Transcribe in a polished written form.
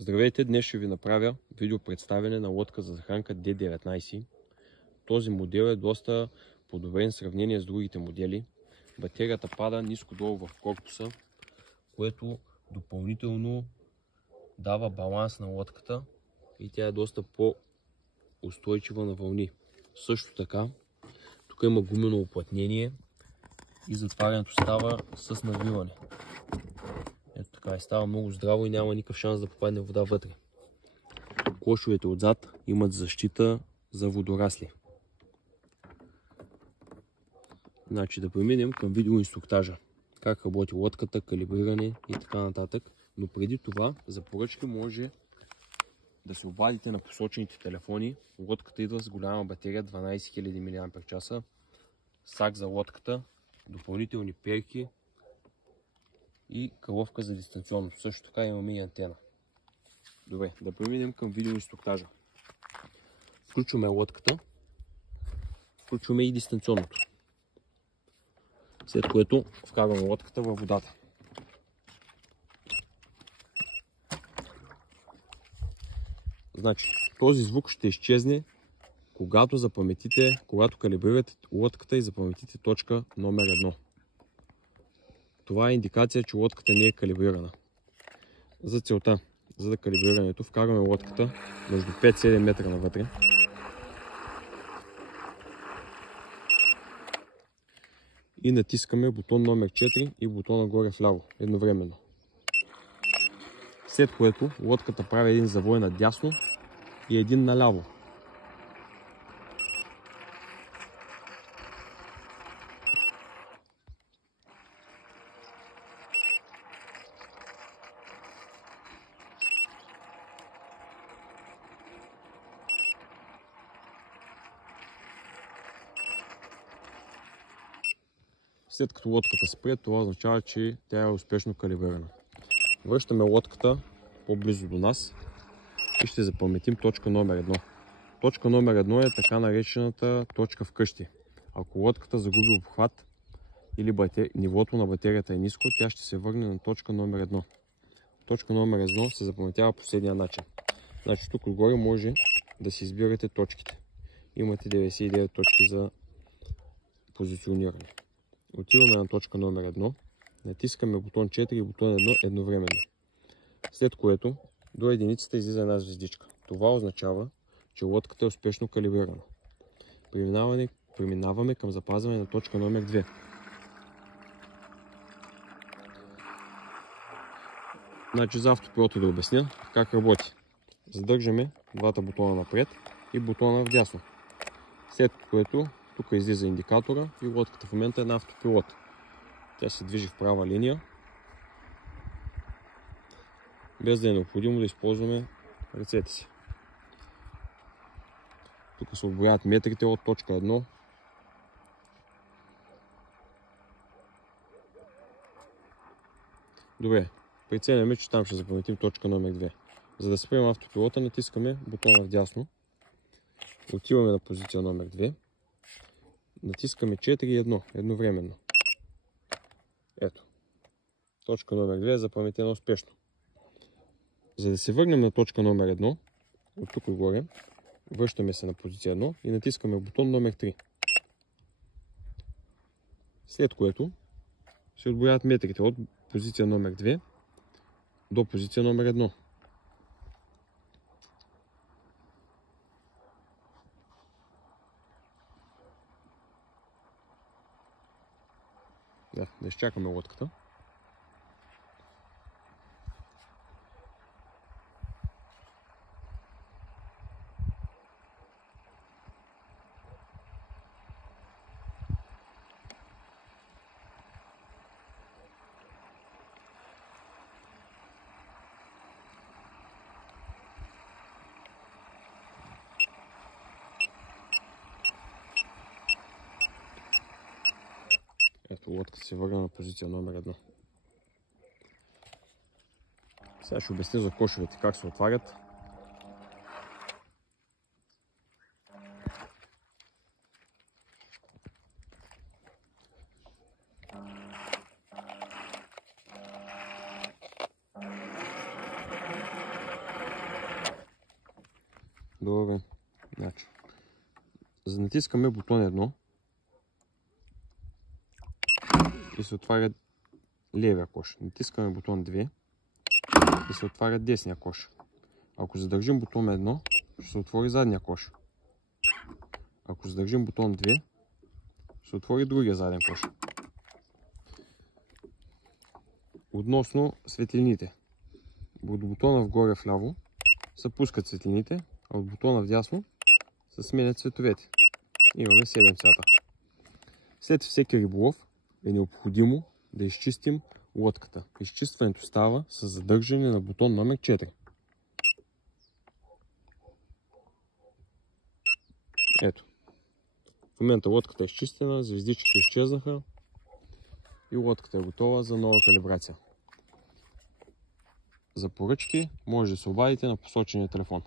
Здравейте, днес ще ви направя видео представяне на лодка за захранка D19. Този модел е доста подобрен в сравнение с другите модели. Батерията пада ниско долу в корпуса, което допълнително дава баланс на лодката и тя е доста по-устойчива на вълни. Също така, тук има гумено уплътнение и затварянето става с навиване. Ето така, и става много здраво и няма никакъв шанс да попадне вода вътре. Клошовете отзад имат защита за водорасли. Значи да преминем към видеоинструктажа. Как работи лодката, калибриране и така нататък. Но преди това, за поръчки може да се обадите на посочените телефони. Лодката идва с голяма батерия, 12 000 мАч, сак за лодката, допълнителни перки и калъвка за дистанционно. Също така имаме и антена. Добре, да преминем към видеоинструктажа. Включваме лодката, включваме и дистанционното. След което вкарваме лодката във водата. Значи, този звук ще изчезне, когато запаметите, когато калибрирате лодката и запаметите точка номер 1. Това е индикация, че лодката не е калибрирана. За целта, за да калибрирането, вкарваме лодката между 5-7 метра навътре. И натискаме бутон номер 4 и бутона горе вляво едновременно. След което лодката прави един завой надясно и един наляво. След като лодката спре, това означава, че тя е успешно калибрирана. Връщаме лодката по-близо до нас и ще запаметим точка номер 1. Точка номер 1 е така наречената точка вкъщи. Ако лодката загуби обхват или нивото на батерията е ниско, тя ще се върне на точка номер 1. Точка номер 1 се запаметява по следния начин. Значи тук отгоре може да си избирате точките. Имате 99 точки за позициониране. Отиваме на точка номер 1, натискаме бутон 4 и бутон 1 едновременно. След което до единицата излиза една звездичка. Това означава, че лодката е успешно калибрирана. Преминаваме към запазване на точка номер 2. Значи за автопилота да обясня как работи. Задържаме двата бутона напред и бутона вдясно. След което тук излиза индикатора и лодката в момента е на автопилот. Тя се движи в права линия, без да е необходимо да използваме ръцете си. Тук се отброяват метрите от точка 1. Добре, преценяме, че там ще запаметим точка номер 2. За да спрем автопилота, натискаме бутона вдясно. Отиваме на позиция номер 2. Натискаме 4 и 1 едновременно. Ето. Точка номер 2 е запаметена успешно. За да се върнем на точка номер 1, от тук горе, връщаме се на позиция 1 и натискаме бутон номер 3. След което се отброяват метрите от позиция номер 2 до позиция номер 1. Да изчакаме лодката. Ето лодката се върна на позиция номер 1. Сега ще обясня за кошовете как се отварят. Добре. Значи, натискаме бутон 1 и се отваря левия кош. Натискаме бутон 2 и се отваря десния кош. Ако задържим бутон 1, ще се отвори задния кош. Ако задържим бутон 2, ще се отвори другия заден кош. Относно светлините. От бутона вгоре вляво се пускат светлините, а от бутона вдясно се сменят цветовете. Имаме 7 цвята. След всеки риболов е необходимо да изчистим лодката. Изчистването става с задържане на бутон номер 4. Ето. В момента лодката е изчистена, звездичките изчезнаха и лодката е готова за нова калибрация. За поръчки може да се обадите на посочения телефон.